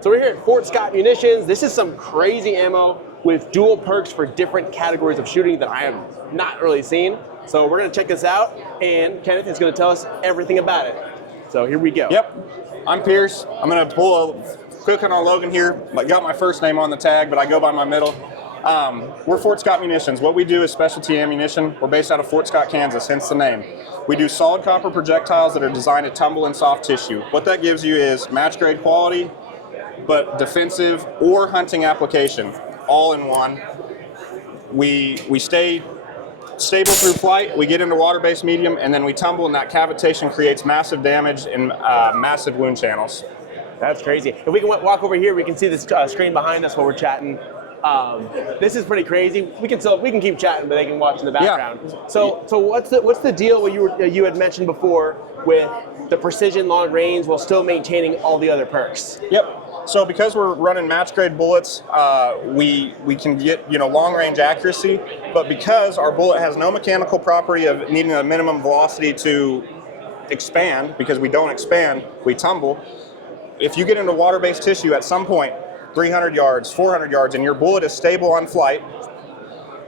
So we're here at Fort Scott Munitions. This is some crazy ammo with dual perks for different categories of shooting that I have not really seen. So we're gonna check this out, and Kenneth is gonna tell us everything about it. So here we go. Yep, I'm Pierce. I'm gonna pull a quick one on Logan here. I got my first name on the tag, but I go by my middle. We're Fort Scott Munitions. What we do is specialty ammunition. We're based out of Fort Scott, Kansas, hence the name. We do solid copper projectiles that are designed to tumble in soft tissue. What that gives you is match grade quality, but defensive or hunting application, all in one. We stay stable through flight, we get into water-based medium, and then we tumble, and that cavitation creates massive damage and massive wound channels. That's crazy. If we can walk over here, we can see this screen behind us while we're chatting. This is pretty crazy. We can keep chatting, but they can watch in the background. Yeah. So what's the deal? What you had mentioned before with the precision long range while still maintaining all the other perks? Yep. So because we're running match grade bullets, we can get long range accuracy, but because our bullet has no mechanical property of needing a minimum velocity to expand, because we don't expand, we tumble. If you get into water-based tissue at some point, 300 yards, 400 yards, and your bullet is stable on flight,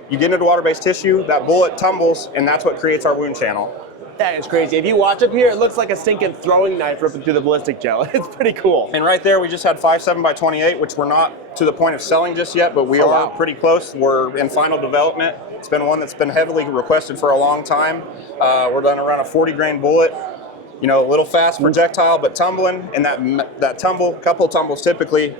you get into water-based tissue, that bullet tumbles, and that's what creates our wound channel. That is crazy. If you watch up here, it looks like a stinking throwing knife ripping through the ballistic gel. It's pretty cool. And right there, we just had 5.7x28, which we're not to the point of selling just yet, but we are pretty close. We're in final development. It's been one that's been heavily requested for a long time. We're going to run a 40 grain bullet. A little fast projectile, but tumbling, and that couple tumbles typically,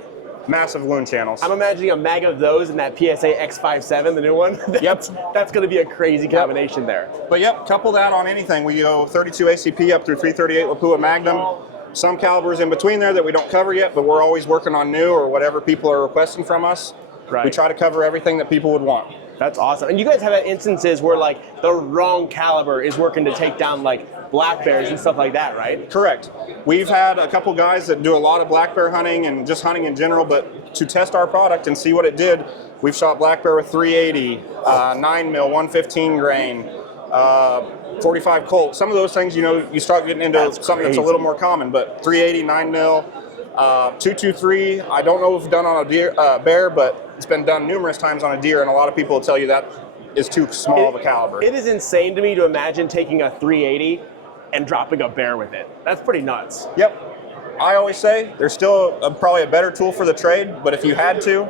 massive wound channels. I'm imagining a mag of those in that PSA X57, the new one. That's going to be a crazy combination there. But yep, couple that on anything. We go 32 ACP up through 338 Lapua Magnum. Some calibers in between there that we don't cover yet, but we're always working on new or whatever people are requesting from us. Right. We try to cover everything that people would want. That's awesome. And you guys have had instances where like the wrong caliber is working to take down like black bears and stuff like that, right? Correct. We've had a couple guys that do a lot of black bear hunting and just hunting in general, but to test our product and see what it did, we've shot black bear with 380, 9 mil, 115 grain, 45 Colt. Some of those things, you start getting into something that's a little more common, but 380, 9 mil, 223, I don't know if it's done on a bear, but it's been done numerous times on a deer, and a lot of people will tell you that is too small of a caliber. It is insane to me to imagine taking a 380 and dropping a bear with it. That's pretty nuts. Yep. I always say there's still probably a better tool for the trade, but if you had to,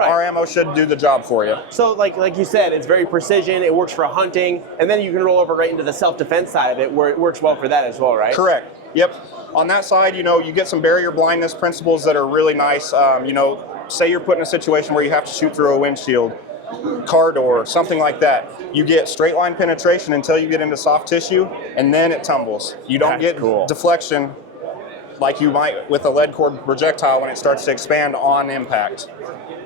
our ammo should do the job for you. So like you said, it's very precision, it works for hunting, and then you can roll over right into the self-defense side of it where it works well for that as well, right? Correct. Yep. On that side, you get some barrier blindness principles that are really nice. Say you're put in a situation where you have to shoot through a windshield, car door, something like that. You get straight line penetration until you get into soft tissue, and then it tumbles. You don't get deflection like you might with a lead core projectile when it starts to expand on impact.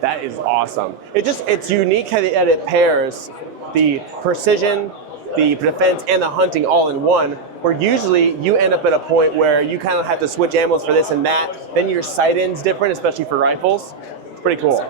That is awesome. It's unique how it pairs the precision, the defense, and the hunting all in one, where usually you end up at a point where you kind of have to switch ammos for this and that. Then your sight-in's different, especially for rifles. It's pretty cool.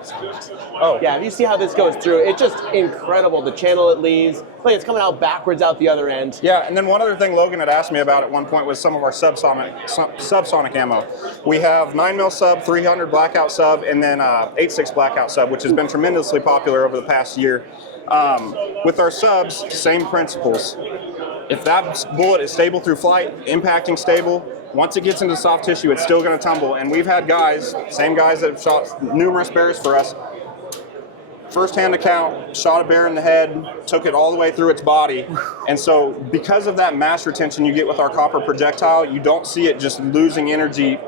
Oh. Yeah, if you see how this goes through, it's just incredible. The channel it leaves, like it's coming out backwards out the other end. Yeah, and then one other thing Logan had asked me about at one point was some of our subsonic ammo. We have 9mm sub, 300 blackout sub, and then 8.6 blackout sub, which has been tremendously popular over the past year. With our subs, same principles. If that bullet is stable through flight, impacting stable, once it gets into soft tissue, it's still going to tumble. And we've had guys, same guys that have shot numerous bears for us, first-hand account, shot a bear in the head, took it all the way through its body. And so because of that mass retention you get with our copper projectile, you don't see it just losing energy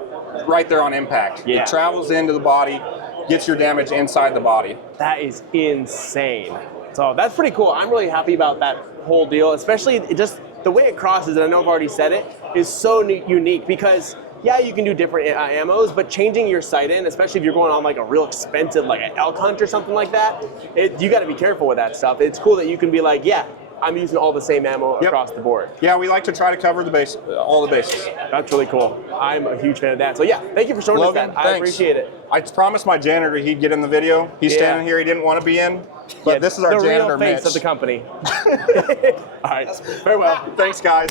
right there on impact. Yeah. It travels into the body, gets your damage inside the body. That is insane. So that's pretty cool. I'm really happy about that whole deal, especially just the way it crosses, and I know I've already said it, is so unique because, yeah, you can do different ammos, but changing your sight in, especially if you're going on like a real expensive, like an elk hunt or something like that, you got to be careful with that stuff. It's cool that you can be like, yeah, I'm using all the same ammo across the board. Yeah, we like to try to cover all the bases. That's really cool. I'm a huge fan of that. So yeah, thank you for showing us that. I appreciate it. I promised my janitor he'd get in the video. He's standing here. He didn't want to be in, but this is our janitor, the real face Mitch. of the company. All right, very well. Thanks, guys.